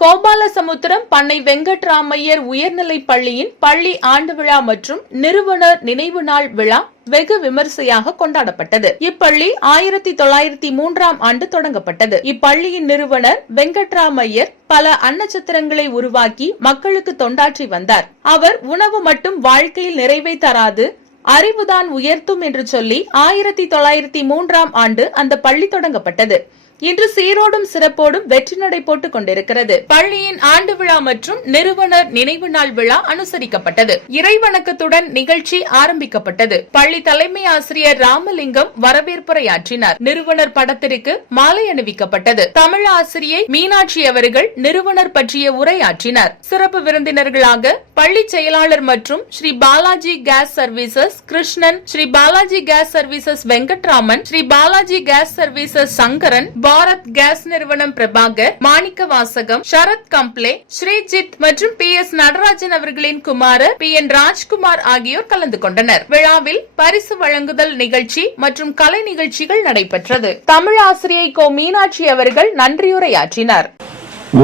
கோபாலசமுத்திரம் பண்ணை வெங்கட்ராமையர் உயர்நிலைப் பள்ளியின் பள்ளி ஆண்டு விழா மற்றும் நிறுவனர் நினைவு நாள் விழா வெகு விமரிசையாக கொண்டாடப்பட்டது. இப்பள்ளி ஆயிரத்தி தொள்ளாயிரத்தி மூன்றாம் ஆண்டு தொடங்கப்பட்டது. இப்பள்ளியின் நிறுவனர் வெங்கட்ராமையர் பல அன்னச்சத்திரங்களை உருவாக்கி மக்களுக்கு தொண்டாற்றி வந்தார். அவர் உணவு மட்டும் வாழ்க்கையில் நிறைவை தராது அறிவுதான் உயர்த்தும் என்று சொல்லி ஆயிரத்தி தொள்ளாயிரத்தி மூன்றாம் ஆண்டு அந்த பள்ளி தொடங்கப்பட்டது. இன்று சீரோடும் சிறப்போடும் வெற்றி நடை போட்டுக் கொண்டிருக்கிறது. பள்ளியின் ஆண்டு விழா மற்றும் நிறுவனர் நினைவு நாள் விழா அனுசரிக்கப்பட்டது. இறைவணக்கத்துடன் நிகழ்ச்சி ஆரம்பிக்கப்பட்டது. பள்ளி தலைமை ஆசிரியர் ராமலிங்கம் வரவேற்புரையாற்றினார். நிறுவனர் படத்திற்கு மாலை அணிவிக்கப்பட்டது. தமிழ் ஆசிரியை மீனாட்சி அவர்கள் நிறுவனர் பற்றிய உரையாற்றினார். சிறப்பு விருந்தினர்களாக பள்ளி செயலாளர் மற்றும் Shri Balaji gas services Krishnan Shri Balaji gas services Venkatraman Shri Balaji gas services Sankaran Bharat gas நிறுவனம் பிரபாகர் மாணிக்க வாசகம் சரத் கம்ப்ளே ஸ்ரீஜித் மற்றும் பி எஸ் நடராஜன் அவர்களின் குமாரர் பி என் ராஜ்குமார் ஆகியோர் கலந்து கொண்டனர். விழாவில் பரிசு வழங்குதல் நிகழ்ச்சி மற்றும் கலை நிகழ்ச்சிகள் நடைபெற்றது. தமிழ் ஆசிரியை கோ மீனாட்சி அவர்கள் நன்றியுரையாற்றினார்.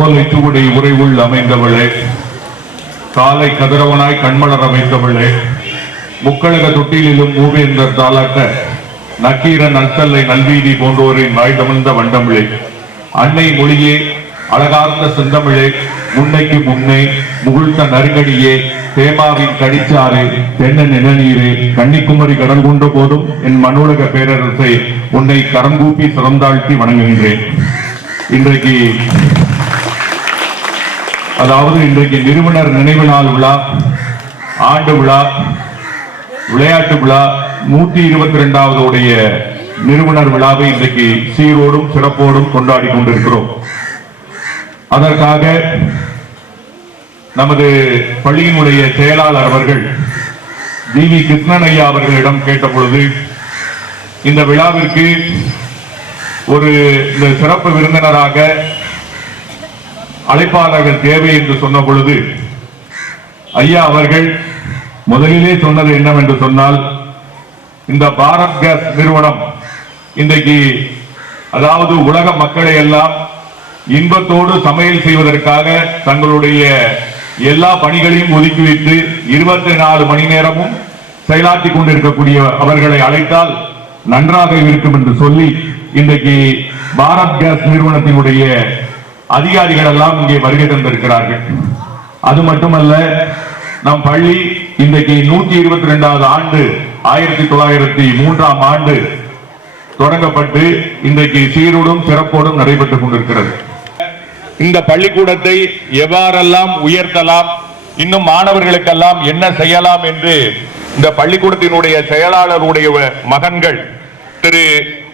ஓலை உறைவுள் அமைந்தவளே காலை கதிரவனாய் கண்மலர் அமைந்தவளே முக்கழக தொட்டிலும் மூவேந்தர் தாலாட்ட நக்கீரன் நல்சல்லை நல்வீதி போன்றோரின் வாய் தமிழ்ந்த வண்டமிழே. அன்னை மொழியே அழகார்ந்த செந்தமிழே முன்னைக்கு முன்னே முகுழ்த்த நறுங்கடியே தேமாவின் கடிச்சாறு தென்ன நிலநீரே கன்னிக்குமரி கடல் கொண்ட போதும் என் மண்ணுலக பேரரசை உன்னை கரங்கூப்பி சிறந்தாழ்த்தி வணங்குகின்றேன். இன்றைக்கு அதாவது இன்றைக்கு நிறுவனர் நினைவு நாள் விழா ஆண்டு விழா விளையாட்டு விழா நூத்தி இருபத்தி இரண்டாவது உடைய நிறுவனர் விழாவை இன்றைக்கு சீரோடும் சிறப்போடும் கொண்டாடி கொண்டிருக்கிறோம். அதற்காக நமது பள்ளியினுடைய செயலாளர் அவர்கள் டி வி. கிருஷ்ணன் ஐயா அவர்களிடம் கேட்ட பொழுது இந்த விழாவிற்கு ஒரு இந்த சிறப்பு விருந்தினராக அழைப்பாளர்கள் தேவை என்று சொன்ன பொழுது ஐயா அவர்கள் முதலிலே சொன்னது என்னவென்று சொன்னால் இந்த பாரத் கேஸ் நிறுவனம் இன்றைக்கு அதாவது உலக மக்களை எல்லாம் இன்பத்தோடு சமையல் செய்வதற்காக தங்களுடைய எல்லா பணிகளையும் ஒதுக்கி வைத்து இருபத்தி நாலு மணி நேரமும் செயலாற்றி கொண்டிருக்கக்கூடிய அவர்களை அழைத்தால் நன்றாக இருக்கும் என்று சொல்லி இன்றைக்கு பாரத் கேஸ் நிறுவனத்தினுடைய அதிகாரிகள் எல்லாம் இங்கே வருகை தந்திருக்கிறார்கள். அது மட்டுமல்ல நம் பள்ளி இன்றைக்கு நூத்தி இருபத்தி ரெண்டாவது ஆண்டு ஆயிரத்தி தொள்ளாயிரத்தி மூன்றாம் ஆண்டு தொடங்கப்பட்டு இன்றைக்கு சீரோடும் சிறப்போடும் நடைபெற்றுக் கொண்டிருக்கிறது. இந்த பள்ளிக்கூடத்தை எவ்வாறெல்லாம் உயர்த்தலாம் இன்னும் மாணவர்களுக்கெல்லாம் என்ன செய்யலாம் என்று இந்த பள்ளிக்கூடத்தினுடைய செயலாளருடைய மகன்கள் திரு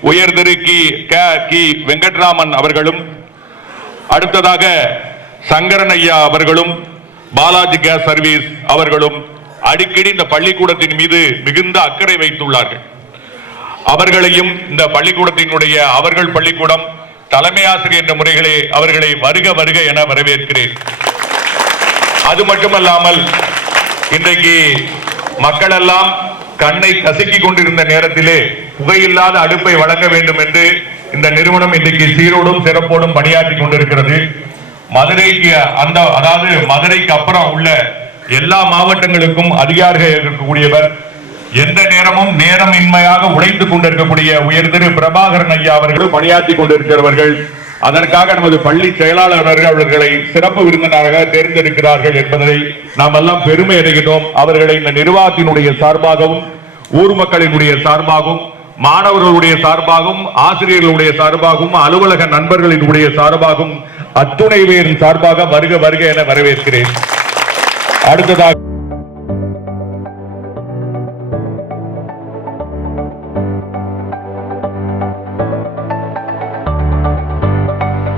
உயர் திரு கி. க. கி. வெங்கட்ராமன் அவர்களும் அடுத்ததாக சங்கரன் ஐயா அவர்களும் பாலாஜி கேஸ் சர்வீஸ் அவர்களும் அடிக்கடி இந்த பள்ளிக்கூடத்தின் மீது மிகுந்த அக்கறை வைத்துள்ளார்கள். அவர்களையும் இந்த பள்ளிக்கூடத்தினுடைய அவர்கள் பள்ளிக்கூடம் தலைமை ஆசிரியர் என்ற முறைகளே அவர்களை வருக வருக என வரவேற்கிறேன். அது மட்டுமல்லாமல் இன்றைக்கு மக்கள் எல்லாம் கண்ணை கசக்கிக் கொண்டிருந்த நேரத்திலே புகையில்லாத அடுப்பை வழங்க வேண்டும் என்று இந்த நிறுவனம் இன்றைக்கு சீரோடும் சிறப்போடும் பணியாற்றி கொண்டிருக்கிறது. மதுரைக்கு அந்த அதாவது மதுரைக்கு அப்புறம் உள்ள எல்லா மாவட்டங்களுக்கும் அதிகாரிகள் இருக்கக்கூடியவர் எந்த நேரமும் நேரமின்மையாக உழைத்துக் கொண்டிருக்கக்கூடிய உயர் திரு பிரபாகரன் ஐயா அவர்கள் பணியாற்றி கொண்டிருக்கிறவர்கள் அதற்காக நமது பள்ளி செயலாளர்கள் அவர்களை சிறப்பு விருந்தினராக தேர்ந்தெடுக்கிறார்கள் என்பதை நாம் எல்லாம் பெருமை அடைகிறோம். அவர்களை இந்த நிர்வாகத்தினுடைய சார்பாகவும் ஊர் மக்களினுடைய சார்பாகவும் மாணவர்களுடைய சார்பாகவும் ஆசிரியர்களுடைய சார்பாகவும் அலுவலக நண்பர்களினுடைய சார்பாகவும் அத்துணை பேரின் சார்பாக வருக வருக என வரவேற்கிறேன். அடுத்ததாக